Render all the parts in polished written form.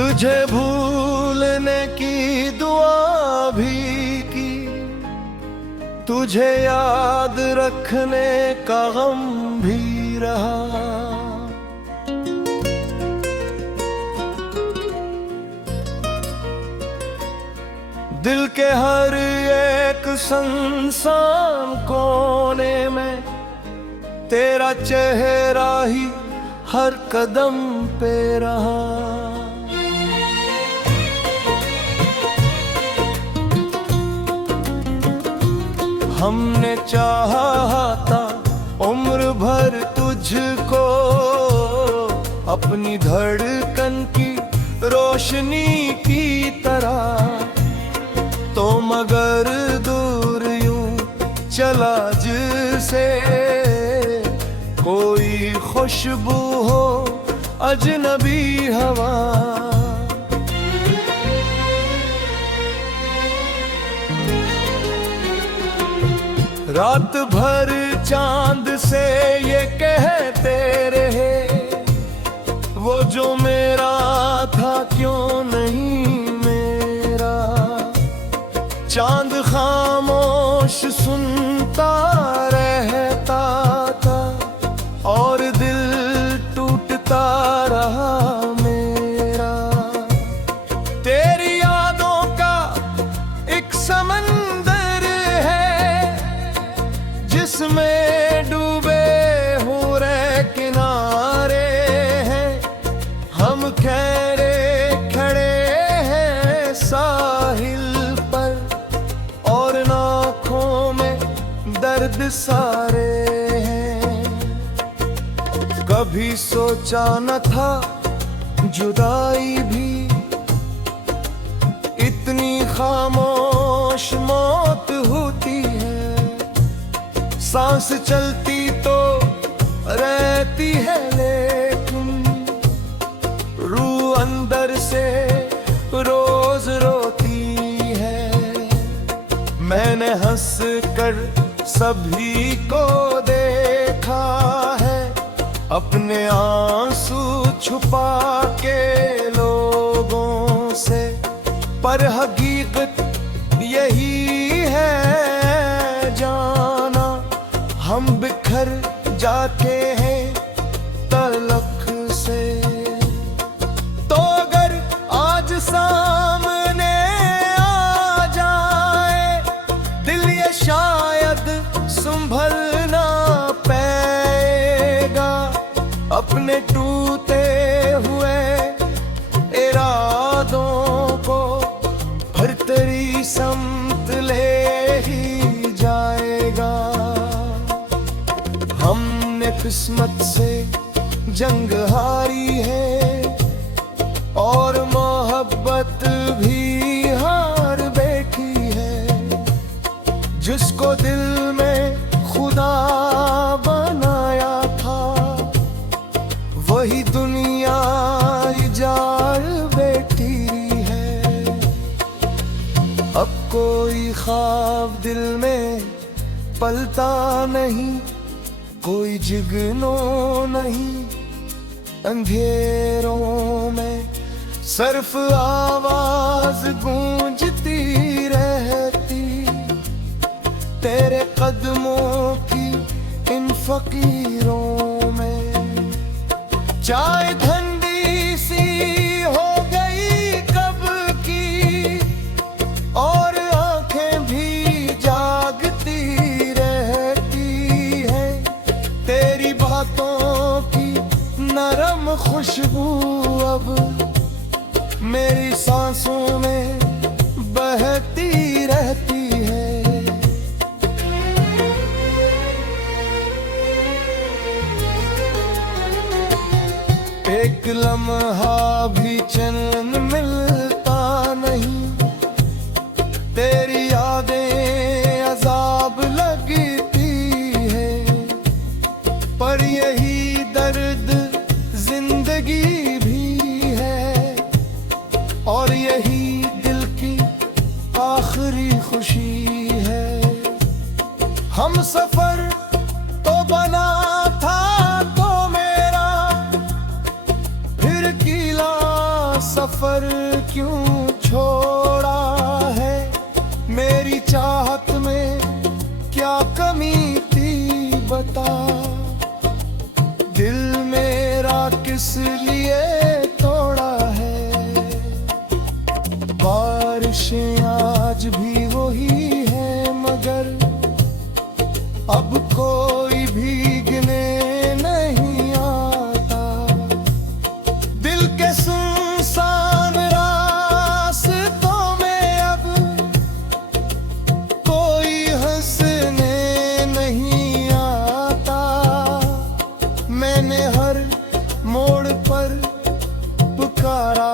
तुझे भूलने की दुआ भी की, तुझे याद रखने का गम भी रहा। दिल के हर एक सुनसान कोने में तेरा चेहरा ही हर कदम पे रहा। हमने चाहा था उम्र भर तुझको, अपनी धड़कन की रोशनी की तरह, तो मगर दूर यूं चला जिसे कोई खुशबू हो अजनबी हवा। रात भर चांद से ये कहते रहे, वो जो मेरा था क्यों नहीं मेरा। चांद खामोश सुनता रहता था और दिल टूटता रहा मेरा। तेरी यादों का एक समंदर है जिसमें डूबे हुए किनारे हैं। हम खड़े खड़े हैं साहिल और नाखों में दर्द सारे हैं। कभी सोचा न था जुदाई भी इतनी खामोश मौत होती है। सांस चलती तो रहती है लेकिन रूह अंदर से रोज रोती। मैंने हंस कर सभी को देखा है, अपने आंसू छुपा के लोगों से, पर हकीकत यही है जाना, हम बिखर जाते हैं तलख से। तो अगर आज सामने शायद संभल ना पाएगा, अपने टूटे हुए इरादों को हर तेरी समत ले ही जाएगा। हमने किस्मत से जंग हारी है और मोहब्बत भी हार बैठी है। जिसको दिल में खुदा बनाया था वही दुनिया इजार बैठी है। अब कोई ख्वाब दिल में पलता नहीं, कोई जिगनो नहीं। अंधेरों में सिर्फ आवाज गूंजती रहती तेरे कदमों की इन फकीरों में। चाय ठंडी सी हो गई कब की और आंखें भी जागती रहती हैं। तेरी बातों की नरम खुशबू अब मेरी सांसों में बहती रहती है। एक लम्हा भी चैन मिलता नहीं, तेरी यादें अजाब लगती है। पर यही दर्द जिंदगी भी है और यही दिल की आखिरी खुशी है। हम सफर तो बना था तो मेरा, फिर कीला सफर क्यों छोड़ा है, मेरी चाहत में क्या कमी थी बता। दिल मेरा किस लिए तोड़ा है, बारिशें आज भी वही है मगर अब कोई भीगने नहीं आता। दिल के सुनसान रास्तों में अब कोई हंसने नहीं आता। मैंने हर मोड़ पर पुकारा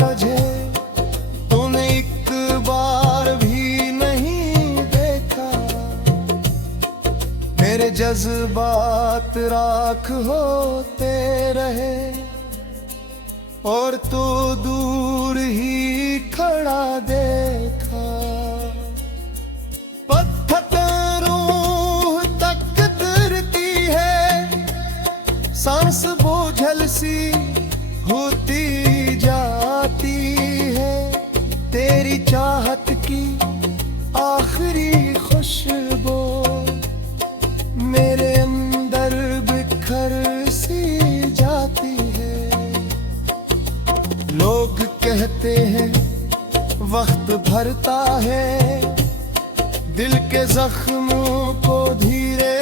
तुझे, तूने एक बार भी नहीं देखा। मेरे जज्बात राख होते रहे और तू दूर ही खड़ा देखा। पत्थर रूह तक कतरती है, सांस बोझल सी होती जाती है। तेरी चाहत की आखिरी खुशबू मेरे अंदर बिखर सी जाती है। लोग कहते हैं वक्त भरता है दिल के जख्मों को धीरे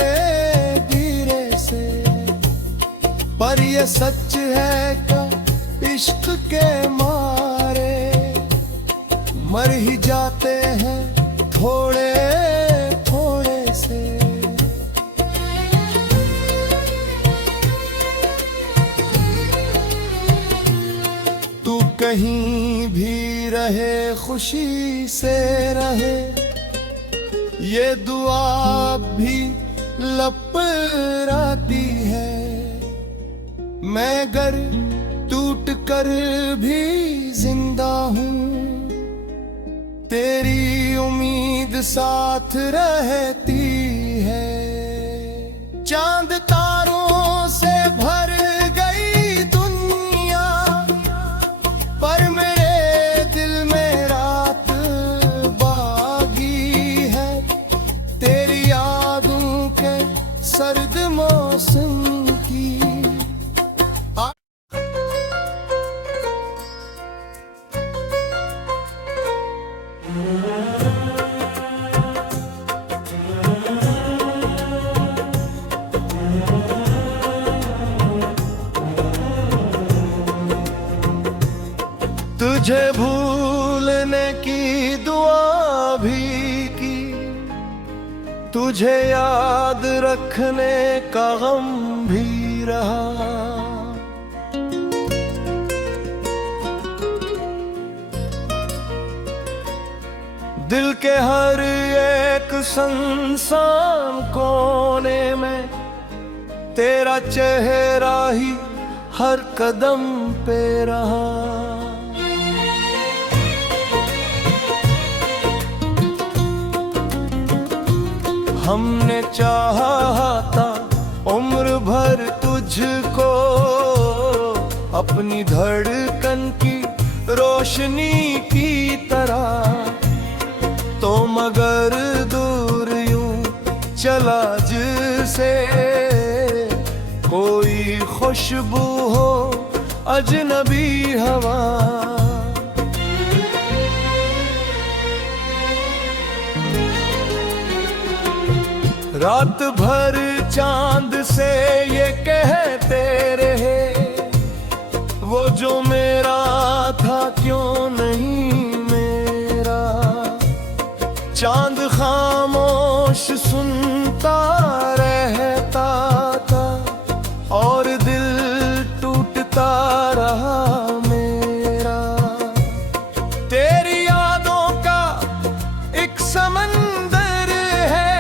धीरे से, पर ये सच है कि इश्क के मारे मर ही जाते हैं थोड़े थोड़े से। तू कहीं भी रहे खुशी से रहे, ये दुआ भी लपराती है। मैं गर टूट कर भी जिंदा हूँ, तेरी उम्मीद साथ रहती है। चांद तारों से भर गई दुनिया, पर मेरे दिल में रात बागी है। तेरी यादों के सर्द मौसम की तुझे भूलने की दुआ भी की, तुझे याद रखने का गम भी रहा। दिल के हर एक सुनसान कोने में तेरा चेहरा ही हर कदम पे रहा। हमने चाहा था उम्र भर तुझको, अपनी धड़कन की रोशनी की तरह। तो मगर दूर यूं चला जिसे कोई खुशबू हो अजनबी हवा। रात भर चांद से ये कहते रहे, वो जो मेरा था क्यों नहीं मेरा। चांद खामोश सुनता रहता था और दिल टूटता रहा मेरा। तेरी यादों का एक समंदर है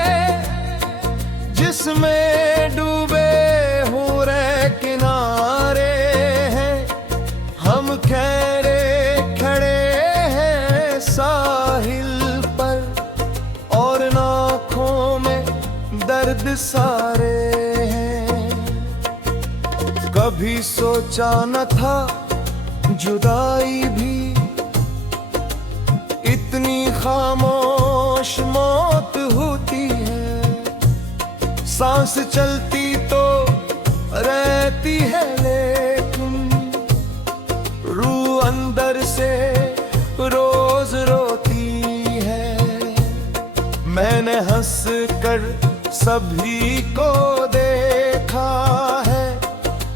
जिसमें डूबे हुए किनारे हैं। हम खड़े खड़े हैं साहिल पर और आँखों में दर्द सारे हैं। कभी सोचा न था जुदाई भी कितनी खामोश मौत होती है, सांस चलती तो रहती है लेकिन रूह अंदर से रोज रोती है। मैंने हंस कर सभी को देखा है,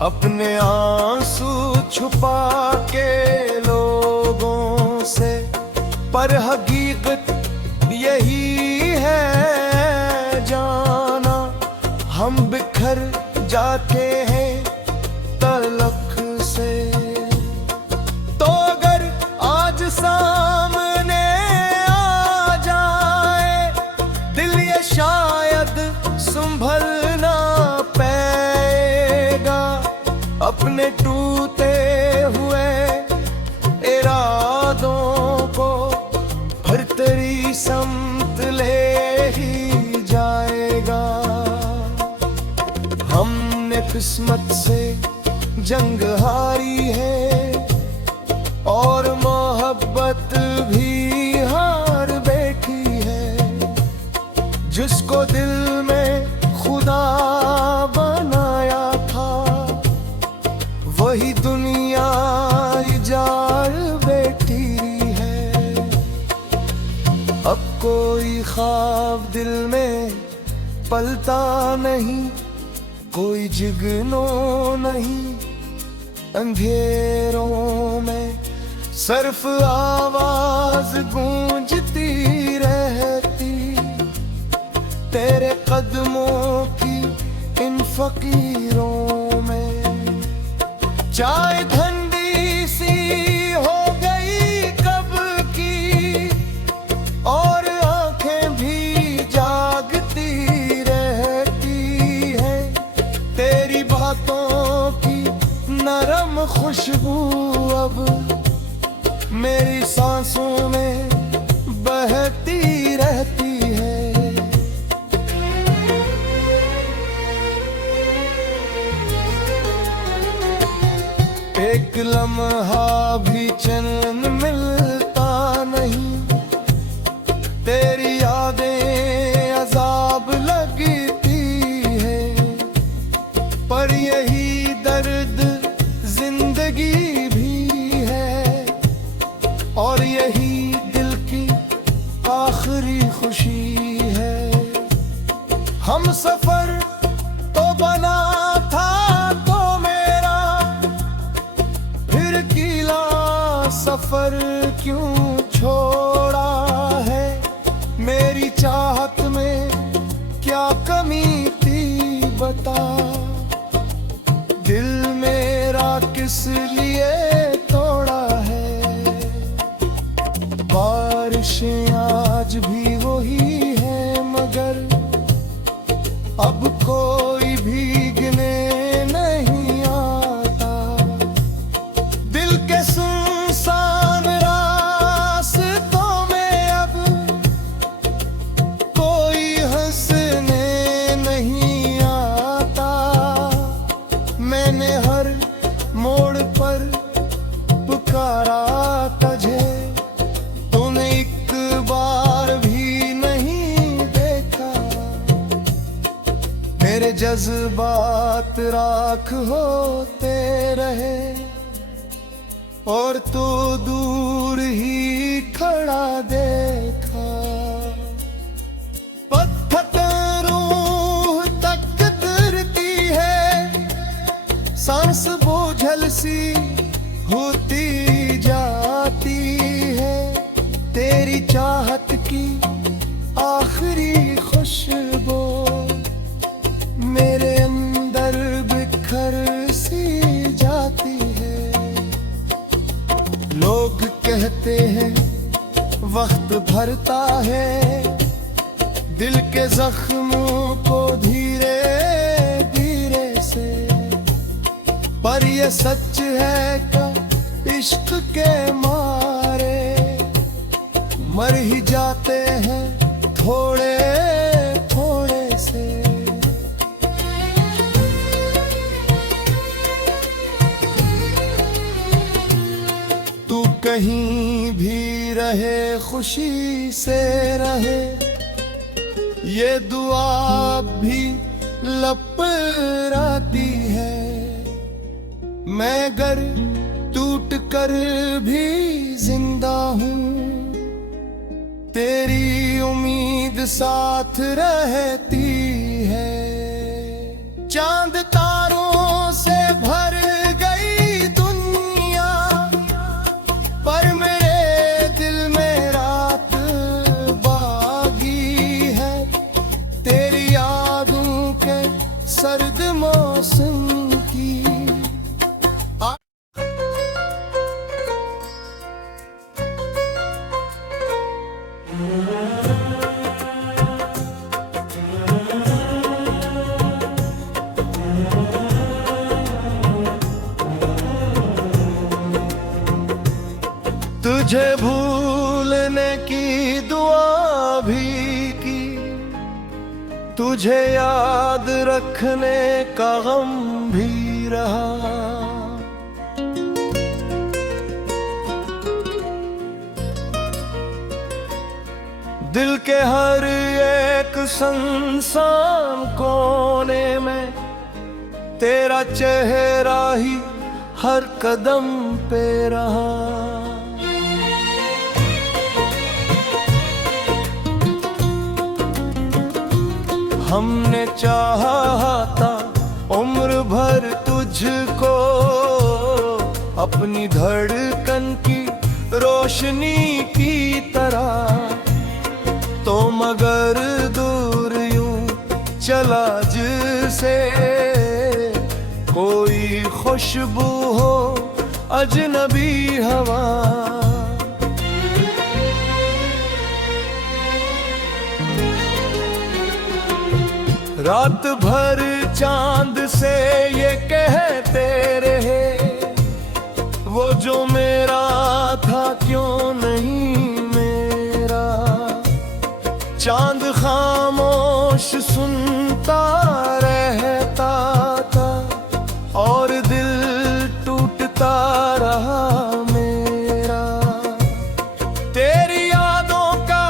अपने आंसू छुपा के लोगों से, पर हकीकत यही है जाना, हम बिखर जाते हैं तलक से। तो अगर आज सामने आ जाए दिल, ये शायद संभल ना पाएगा, अपने टूटे हुए इरादों को हर तेरी समत ले ही जाएगा। हमने किस्मत से जंग हारी है और मोहब्बत भी हार बैठी है। जिसको दिल में खुदा बनाया था, वही दुनिया इजार बैठी है। अब कोई ख्वाब दिल में पलता नहीं, कोई जिगनो नहीं, अंधेरों में सिर्फ आवाज गूंजती रहती, तेरे कदमों की इन फकीरों में। चाय ठंडी सी हो गई कब की और आंखें भी जागती रहती है, तेरी बातों की नरम खुशबू अब मेरी सांसों में बहती रहती है। एक लम्हा भी चैन मिलता नहीं, तेरी यादें अजाब लगती है, पर यही दर्द जिंदगी भी है और यही दिल की आखिरी खुशी है। हम सफर तो बना था तो मेरा, फिर कीला सफर क्यों छोड़ा है। मेरी चाहत में क्या कमी थी बता, दिल मेरा किस लिए तोड़ा है। बारिशें आज भी वही है मगर अब कोई भीगने नहीं आता। दिल के सुनसान रास्तों में अब कोई हंसने नहीं आता। मैंने हर मोड़ पर पुकारा तुझे, तूने एक बार भी नहीं देखा। मेरे जज्बात राख होते रहे और तू दूर ही खड़ा देखा। पत्थर रूह तक गिरती है, सांस बोझल सी होती जाती है। तेरी चाहत की आखिरी खुशबू मेरे अंदर बिखर सी जाती है। लोग कहते हैं वक्त भरता है दिल के जख्मों को धीरे धीरे से, पर ये सच है कि इश्क के मारे मर ही जाते हैं थोड़े थोड़े से। तू कहीं भी रहे, खुशी से रहे, ये दुआ भी लब पर आती है। मैं गर टूट कर भी जिंदा हूँ, तेरी उम्मीद साथ रहती है। चांद तारों से भर गई दुनिया, पर मेरे दिल में रात बागी है। तेरी यादों के सर्द मौसम की तुझे भूलने की दुआ भी की, तुझे याद रखने का गम भी रहा। दिल के हर एक सुनसान कोने में तेरा चेहरा ही हर कदम पे रहा। हमने चाहा था उम्र भर तुझको, अपनी धड़कन की रोशनी की तरह, तो मगर दूर यूं चला जिसे कोई खुशबू हो अजनबी हवा। रात भर चांद से ये कहते रहे, वो जो मेरा था क्यों नहीं मेरा। चांद खामोश सुनता रहता था और दिल टूटता रहा मेरा। तेरी यादों का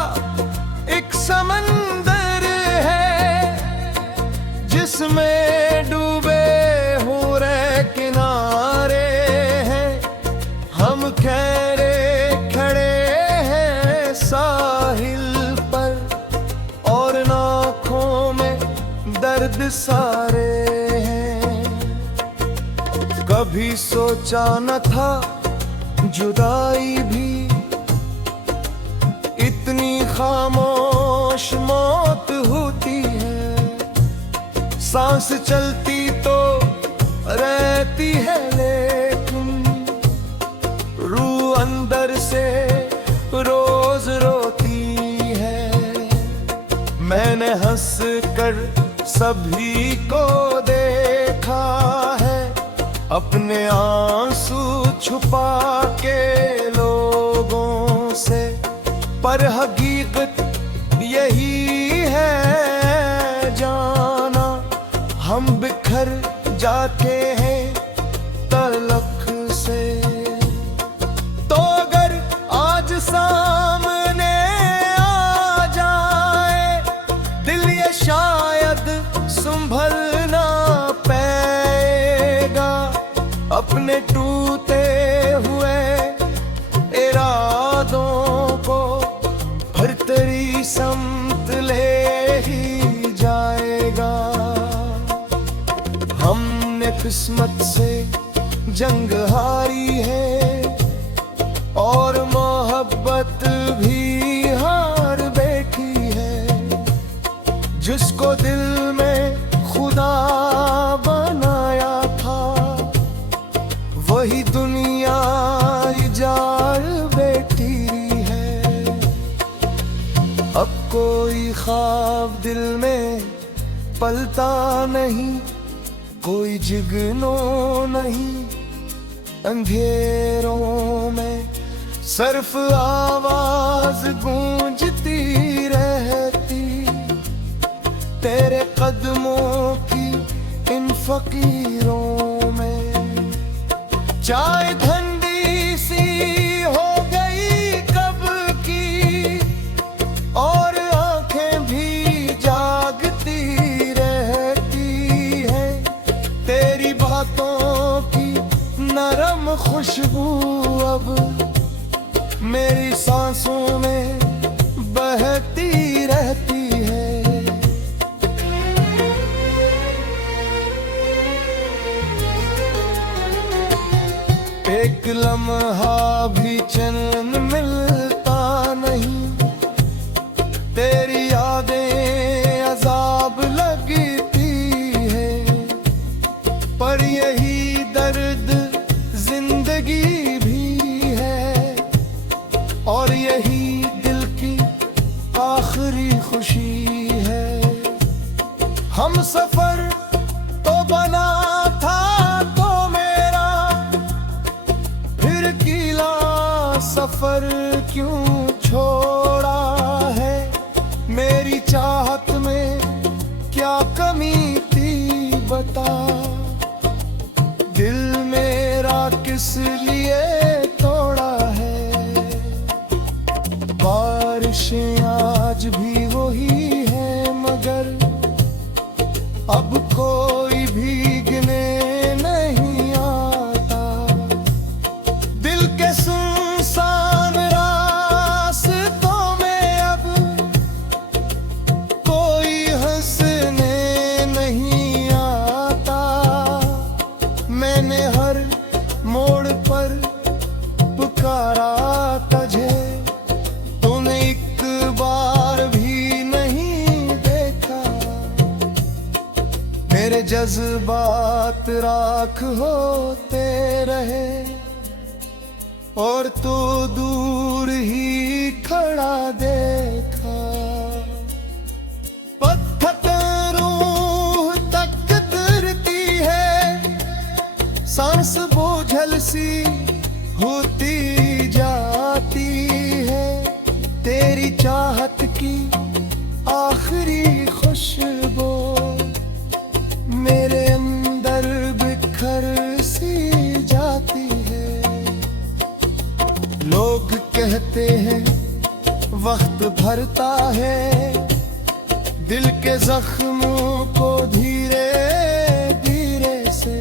एक समंदर है, जिसमें डूबे हुए किनारे हैं। हम खड़े खड़े हैं साहिल पर, और आँखों में दर्द सारे हैं। कभी सोचा न था जुदाई भी इतनी खामोश मौत होती है। सांस चलती तो रहती है, लेकिन रूह अंदर से रोज रोती है। मैंने हंस कर सभी को देखा है, अपने आंसू छुपा के लोगों से, पर हकीकत यही है जाना, हम बिखर जाते हैं तलक से। तो अगर आज सामने आ जाए दिल, ये शायद संभल ना पाएगा। अपने टूटे हुए इरादों को फिर तेरी समत ले ही जाएगा। हमने किस्मत से जंग हारी है, और मोहब्बत भी हार बैठी है। जिसको दिल में खुदा बनाया था, वही दुनिया इजार बैठी है। अब कोई ख्वाब दिल में पलता नहीं, कोई जिगनो नहीं। अंधेरों में सिर्फ आवाज गूंजती रहती, तेरे कदमों की इन फकीरों में। चाय ठंडी सी हो गई कब नरम खुशबू अब मेरी सांसों में बहती रहती है। एक लम्हा भी चैन मिलता नहीं, तेरी यादें अजाब लगती है। पर यही दर्द जिंदगी भी है, और यही दिल की आखिरी खुशी है। हम सफर तो बना था तो मेरा, फिर कीला सफर क्यों छोड़ा है। मेरी चाहत में क्या कमी थी बता, दिल मेरा किस लिए तोड़ा है। बारिशें आज भी वही है, मगर अब कोई भीगने नहीं आता। दिल के सुनसान रास्तों में अब कोई हंसने नहीं आता। मैंने हर मोड़ पर पुकारा तुझे, तूने एक बार भी नहीं देखा। मेरे जज्बात राख होते रहे, और तू दूर ही खड़ा देखा। पत्थर रूह तक कतरती है, सांस बोझल सी होती जाती है। तेरी चाहत की आखिरी खुशबू मेरे अंदर बिखर सी जाती है। लोग कहते हैं वक्त भरता है दिल के जख्मों को धीरे धीरे से,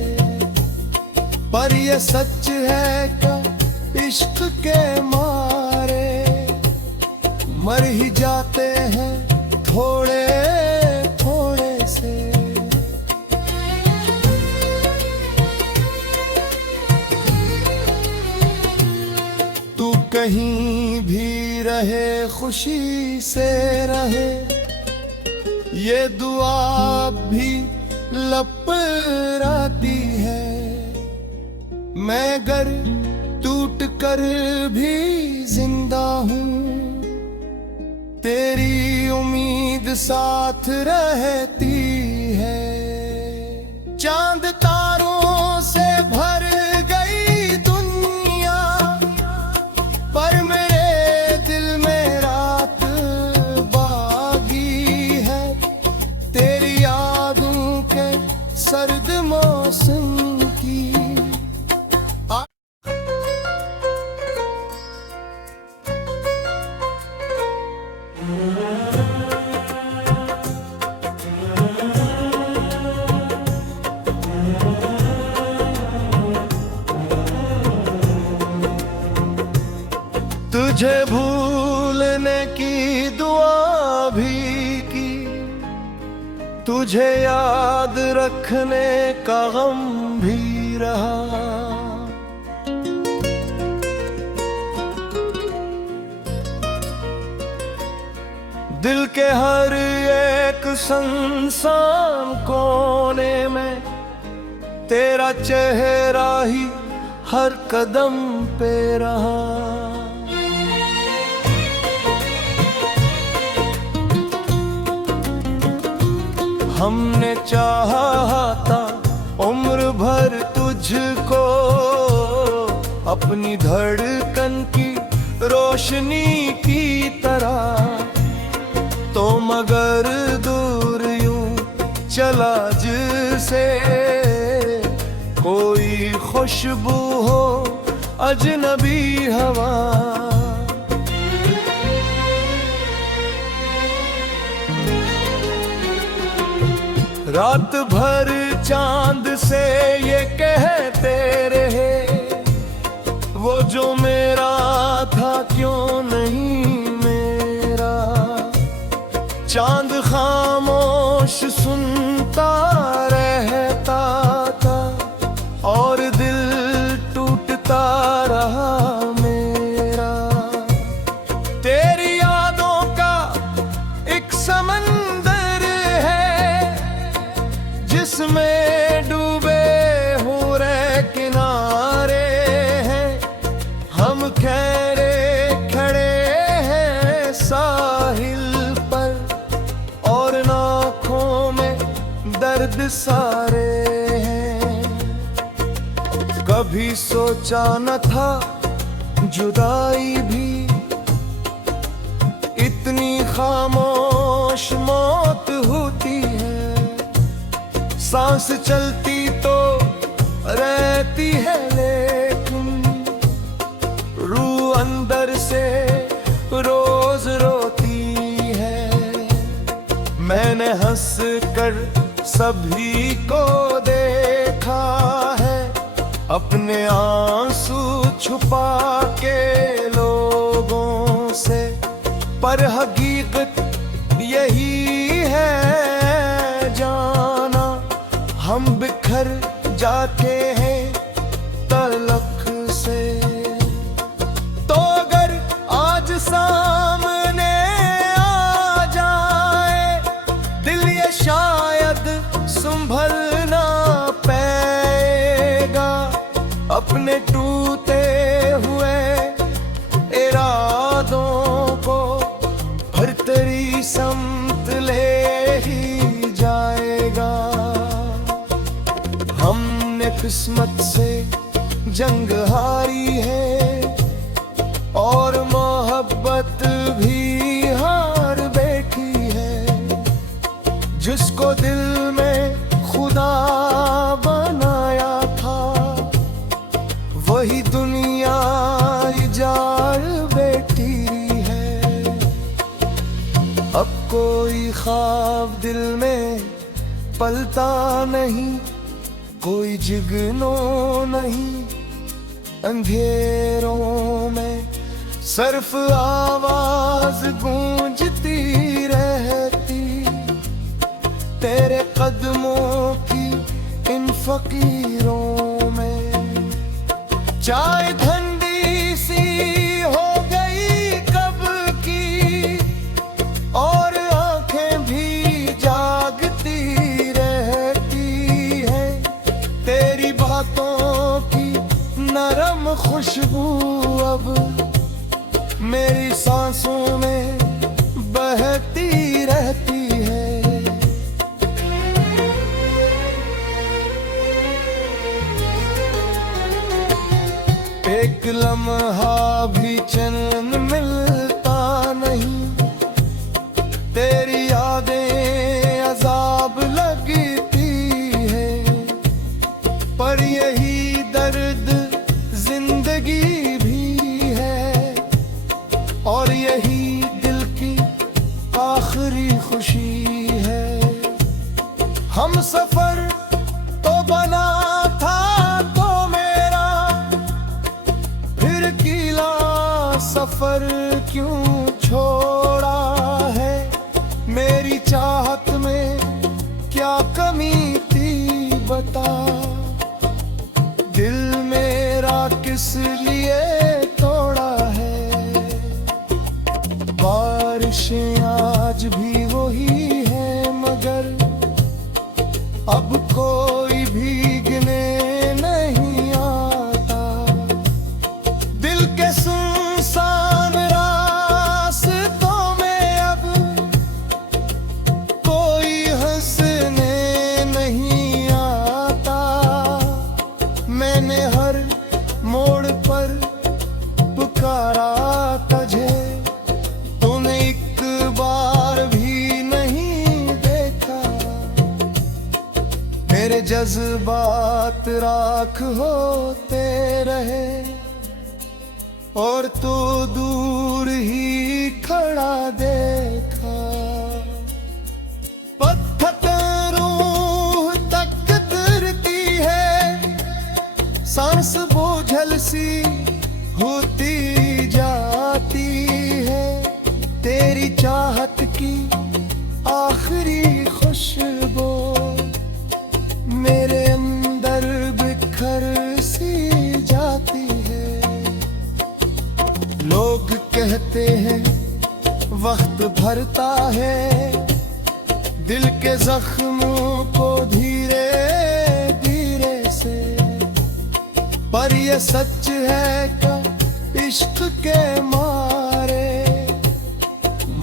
पर ये सच है कि इश्क के मारे मर ही जाते हैं थोड़े थोड़े से। तू कहीं भी रहे खुशी से रहे, ये दुआ भी लपराती है। मैं गर टूट कर भी जिंदा हूँ, तेरी उम्मीद साथ रहती है। चांद तारों से भर गई दुनिया, पर मेरे दिल में रात बागी है। तेरी यादों के सर्द मौसम की तुझे भूलने की दुआ भी की, तुझे याद रखने का गम भी रहा। दिल के हर एक सुनसान कोने में तेरा चेहरा ही हर कदम पे रहा। हमने चाहा था उम्र भर तुझको, अपनी धड़कन की रोशनी की तरह। तो मगर दूर यूं चला जिसे कोई खुशबू हो अजनबी हवा। रात भर चांद से ये कहते रहे सारे हैं। कभी सोचा न था जुदाई भी इतनी खामोश मौत होती है। सांस चलती तो रहती है लेकिन रूह अंदर से रोज रोती है। मैंने हंस कर सभी को देखा है, अपने आंसू छुपा के लोगों से, पर हकीकत यही है जाना, हम बिखर जाते हैं तलक से। तो अगर आज सामने आ जाए दिल, ये शायद संभल ना पाएगा। अपने टूटे हुए इरादों को हर तेरी समत ले ही जाएगा। हमने किस्मत से जंग हारी है और मोहब्बत भी हार बैठी है। जिसको दिल में खुदा बनाया था, वही दुनिया इजाड़ बैठी है। अब कोई ख्वाब दिल में पलता नहीं, कोई जिगनो नहीं। अंधेरों में सिर्फ आवाज गूंजती रहती, तेरे कदमों की इन फकीरों में। चाय ठंडी सी हो गई कब की और आंखें भी जागती रहती है। तेरी बातों की नरम खुशबू अब मेरी सांसों में बहती रहती है। एक लम्हा भी चैन मिलता नहीं, तेरी यादें अजाब लगती है। पर यही दर्द जिंदगी भी है और यही दिल की आखिरी खुशी है। हम सफर तो बना था तो मेरा, फिर कीला सफर क्यों छोड़ा है। मेरी चाहत में क्या कमी थी बता, दिल मेरा किस लिए तोड़ा है। बारिशें आज भी वही है मगर अब कोई भीगने नहीं आता। दिल के सुनसान रास्तों में अब कोई हंसने नहीं आता। मैंने हर मोड़ पर पुकारा तुझे, तूने एक बार भी नहीं देखा। मेरे जज्बात राख होते रहे और तू दूर ही खड़ा देखा। पत्थर रूह तक गिरती है, सांस बोझल सी होती जाती है। तेरी चाहत की आखिरी खुशबू मेरे अंदर बिखर सी जाती है। लोग कहते हैं वक्त भरता है दिल के जख्मों को धीरे धीरे से, पर ये सच है कि इश्क के मारे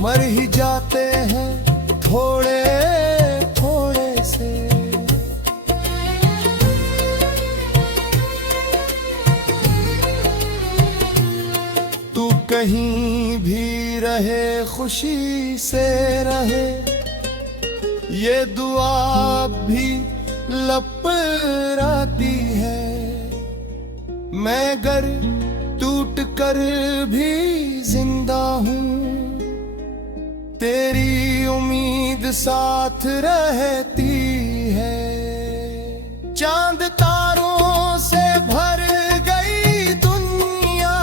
मर ही जाते हैं थोड़े थोड़े से। कहीं भी रहे खुशी से रहे, ये दुआ भी लपराती है। मैं गर टूट कर भी जिंदा हूँ, तेरी उम्मीद साथ रहती है। चांद तारों से भर गई दुनिया,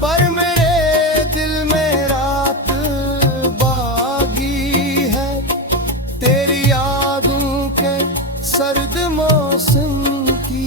पर मेरे दिल में रात बागी है। तेरी यादों के सर्द मौसम की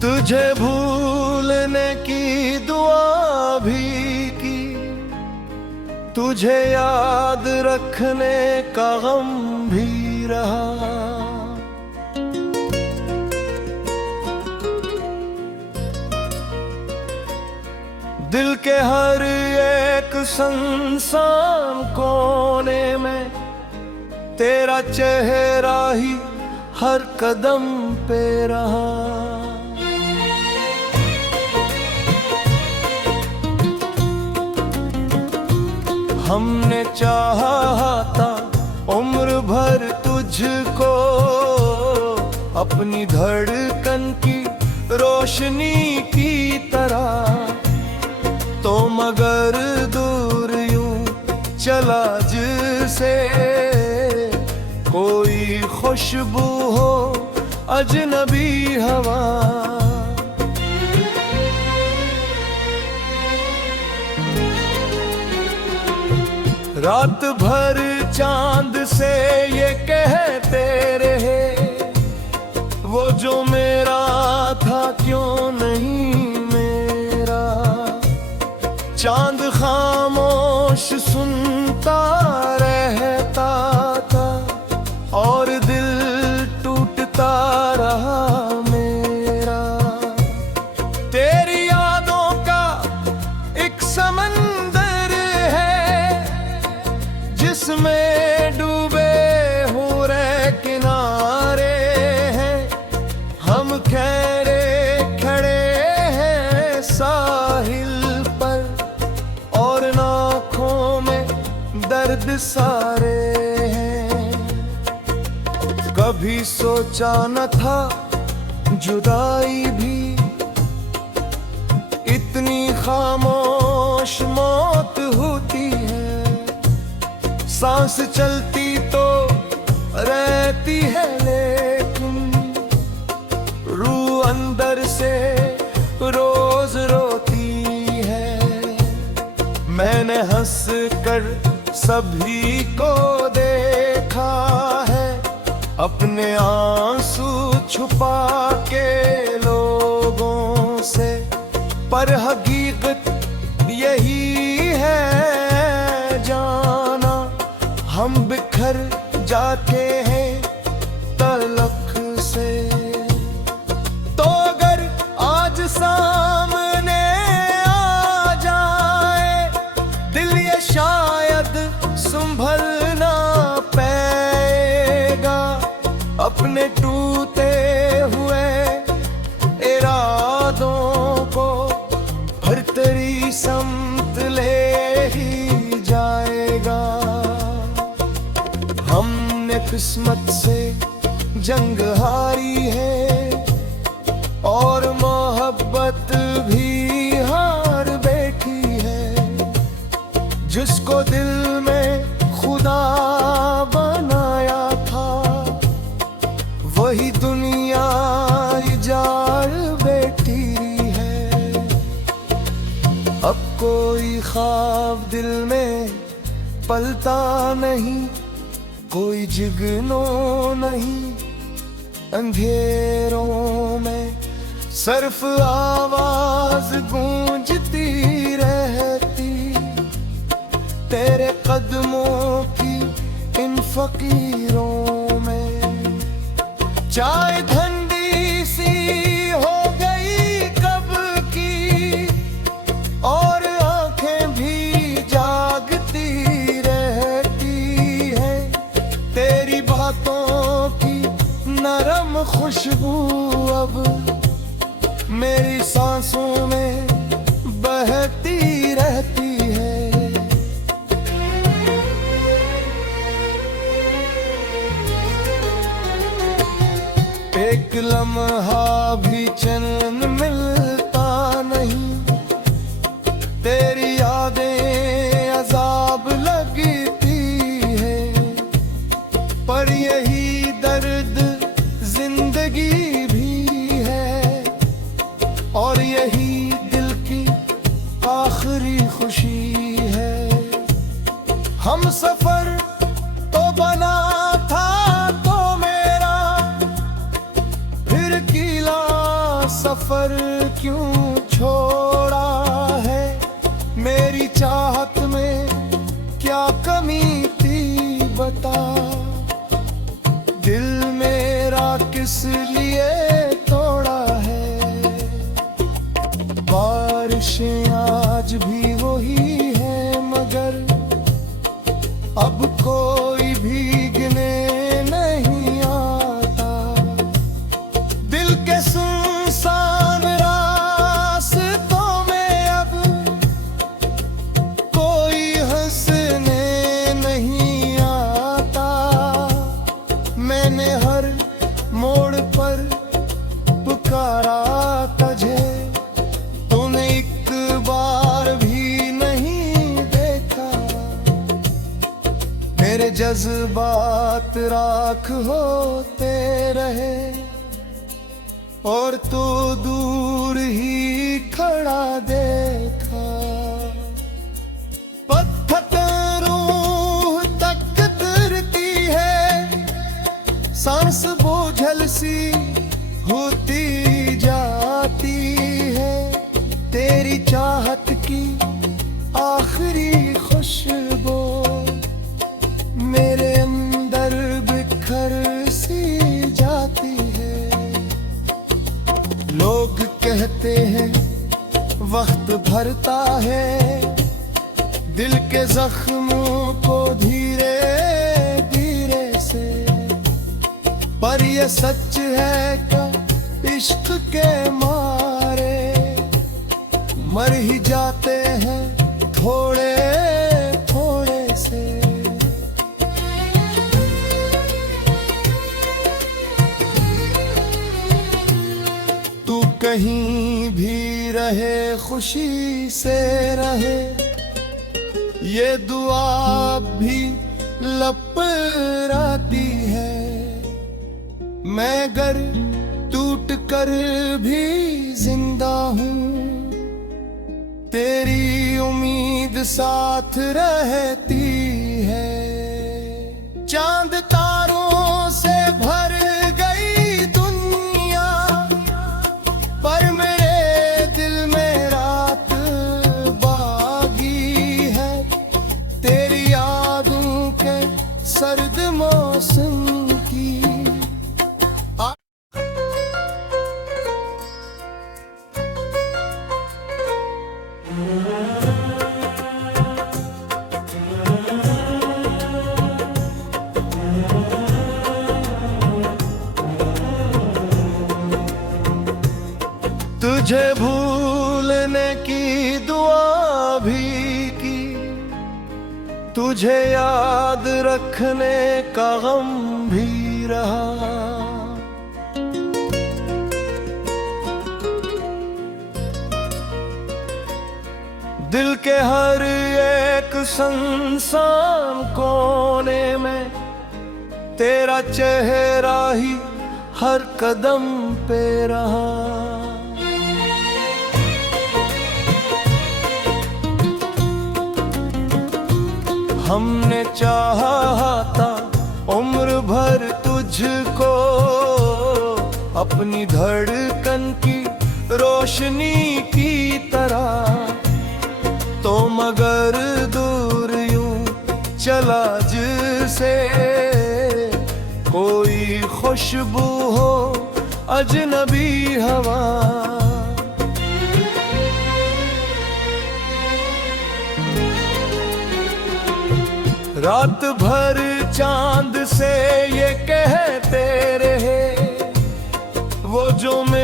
तुझे भूलने की दुआ भी की, तुझे याद रखने का गम भी रहा। दिल के हर एक सुनसान कोने में तेरा चेहरा ही हर कदम पे रहा। हमने चाहा था उम्र भर तुझको, अपनी धड़कन की रोशनी की तरह। तो मगर दूर यूं चला जिसे कोई खुशबू हो अजनबी हवा। रात भर चांद से ये कहते रहे, वो जो मेरा था क्यों नहीं मेरा। चांद खामोश सुनता रहता था और दिल टूटता रहा मेरा। तेरी यादों का एक समंदर है, जिसमें डूबे हुए किनारे हैं। हम खड़े खड़े हैं साहिल पर, और आँखों में दर्द सारे हैं। कभी सोचा न था जुदाई भी इतनी खामोश मौत होती है। सांस चलती तो रहती है, लेकिन रूह अंदर से रोज रोती है। मैंने हंस कर सभी को देखा है, अपने आंसू छुपा के लोगों से। पर हकीकत यही है जाना, हम बिखर जाते हैं तलक से। तो अगर आज सामने आ जाए दिल, ये शायद संभल ना पाएगा। अपने टूटे हुए इरादों को हर तेरी समत ले ही जाएगा। हमने किस्मत से जंग हारी है, और मोहब्बत भी हार बैठी है। जिसको दिल में खुदा बनाया था, वही दुनिया इजार बैठी है। अब कोई ख्वाब दिल में पलता नहीं, कोई जिगनो नहीं। अंधेरों में सिर्फ आवाज गूंजती रहती, तेरे कदमों की इन फकीरों में। चाहे ठंडी सी हो नरम खुशबू अब मेरी सांसों में बहती रहती है। एक लम्हा भी चैन मिलता नहीं, तेरी यादें अजाब लगती है। पर यही दर्द जिंदगी भी है, और यही दिल की आखिरी खुशी है। हम सफर तो बना था तो मेरा, फिर कीला सफर क्यों छोड़ा है। मेरी चाहत में क्या कमी थी बता, दिल मेरा किस लिए तोड़ा है। बारिशें आज भी वही है, मगर अब कोई भीगने नहीं आता। दिल के सुनसान रास्तों में अब कोई हंसने नहीं आता। मैंने हर मोड़ पर पुकारा तुझे, तूने एक बार भी नहीं देखा। मेरे जज्बात राख होते रहे, और तू दूर ही खड़ा देखा। पत्थर रूह तक कतरती है, सांस बोझल सी होती जाती है। तेरी चाहत की आखिरी खुशबू मेरे अंदर बिखर सी जाती है। लोग कहते हैं वक्त भरता है दिल के जख्मों को धीरे धीरे से, पर ये सच है कि इश्क के मारे मर ही जाते हैं थोड़े थोड़े से। तू कहीं भी रहे खुशी से रहे, ये दुआ भी लपराती है। मैं गर टूट कर भी जिंदा हूँ, तेरी उम्मीद साथ रहती है। चांद तारों से भर गई दुनिया, पर मेरे दिल में रात बागी है। तेरी यादों के सर्द मौसम की तुझे भूलने की दुआ भी की, तुझे याद रखने का गम भी रहा। दिल के हर एक सुनसान कोने में तेरा चेहरा ही हर कदम पे रहा। हमने चाहा था उम्र भर तुझको, अपनी धड़कन की रोशनी की तरह। तो मगर दूर यूं चला जिसे कोई खुशबू हो अजनबी हवा। रात भर चांद से ये कहते रहे मौजों में